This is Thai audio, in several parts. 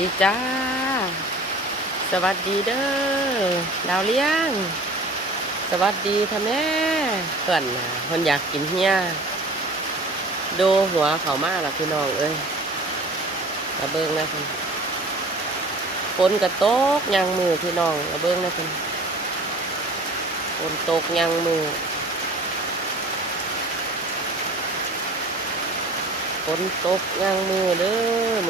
ดีจ้า สวัสดีเด้อดาวเลี้ยง สวัสดีท่าแม่เพื่อนนะคนอยากกินเฮียดูหัวเขามากล่ะพี่น้องเอ้ยระเบิงนะคุณฝนกระตกยังมือพี่น้องระเบิงนะคุณฝนตกยังมือฝนตกยังมือเด้อม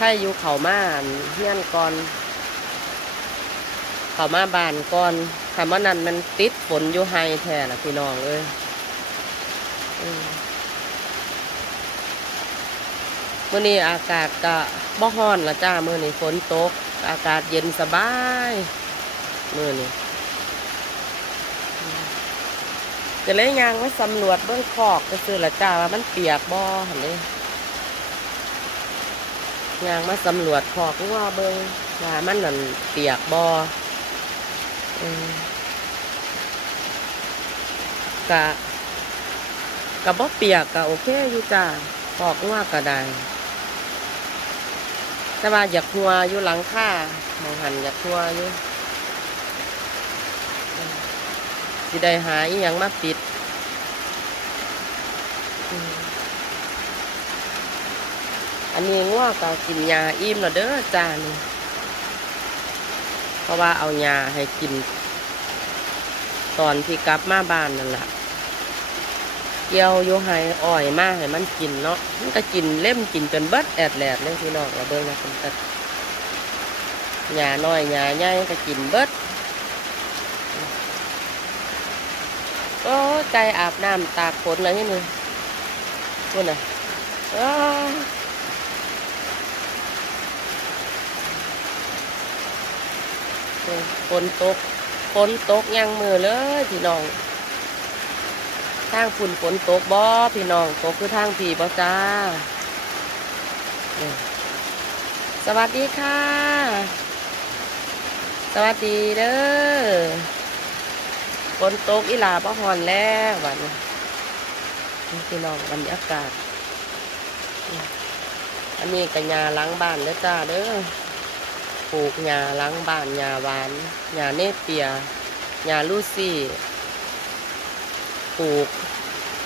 ใครอยู่เขามาอั่นเฮียนก่อน เขามาบานก่อนคำว่านั้นมันติดฝนอยู่ไฮแท้ละพี่น้องเอ้ยอืมมื่อนี้อากาศก็บ่ฮ้อนละจ้ามื่อนี้ฝนตก อากาศเย็นสบายมื่อนี้จะเลยยางมาสำรวจเบื้องคอกก็คือละจ้าว่ามันเปียกบ่เหันเลย ยางมาสำรวจคอกว่าเบิ้งว่ามันนั่นเปียกบ่อกะกะบ่เปียกกะโอเคอยู่จ้าคอกว่าก็ได้แต่ว่าอยากหัวอยู่หลังค่ามองหันอยากหัวอยู่อืมสิได้หาอีหยังมาปิด อืม อันนี้ง่วก็กินยาอิ่มแล้วเด้อจ้านี่เพราะว่าเอายาให้กิน ตอนที่กลับมาบ้านนั่นแหละเกี่ยวโยให้อ่อยมาให้มันกินเนาะมันก็กินเล่มกินจนเบิดแอดแหลดเลยพี่น้องเราเบิ่งนะคุณตัดหญ้าน้อยหญ้าใหญ่ก็กินเบิดโอ้ใจอาบน้ำตากฝนเลยนี่นี่คุณน่ะอ้าว ฝนตกฝนตกยังมือเลยพี่น้องทางฝุ่นฝนตกบ่พี่น้องตกคือทางผีบ่จ้า สวัสดีค่ะ สวัสดีเด้อฝนตกอีหลาบ่ฮอนแล้ววันพี่น้องบรรยากาศ อันนี้กัหญ้าล้างบ้านเด้อจ้าเด้อ ปลูกหญ้าล้างบ้านหญ้าหวานหญ้าเนเปียหญ้าลูซี่ปลูก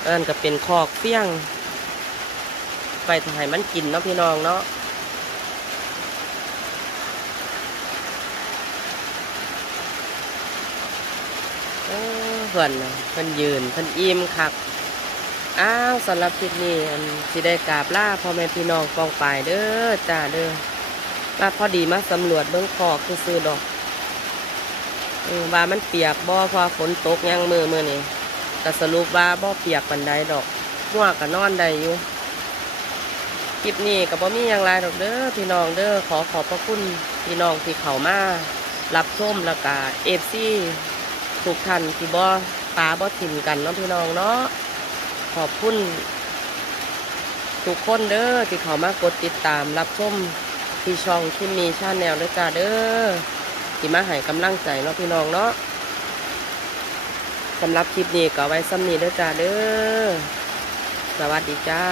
เอินก็เป็นคอกเฟี้ยง ไปถ่ายมันกินเนาะพี่น้องเนาะเพื่อนเพื่อนยืนเพื่อนอิ่มคักอ้าวสำหรับคลิปนี้อันสิได้กราบล่าพ่อแม่พี่น้องกองไปเด้อจ้าเด้อ มาพอดีมาสำรวจเบื้องคอคือซื้อดอกว่ามันเปียกบ่เพอฝนตกยังมือมือนี่ก็สรุปว่าบ่เปียกปันใดดอกหัวก็นอนได้อยู่คลิปนี้ก็บ่มีอย่างไรดอกเด้อพี่น้องเด้อขอขอบพระคุณพี่น้องที่เข้ามารับชมแล้วก็เอฟซีทุกท่านที่บ่ปาบ่ถิ่มกันเนาะพี่น้องเนาะขอบคุณทุกคนเด้อที่เข้ามากดติดตามรับชม ที่ช่องที่มีชาแนลด้วยจ้าเด้อที่มาให้กำลังใจเนาะพี่น้องเนาะสำหรับคลิปนี้ก็ไว้ซ้ำนี้เด้อจ้าเด้อสวัสดีจ้า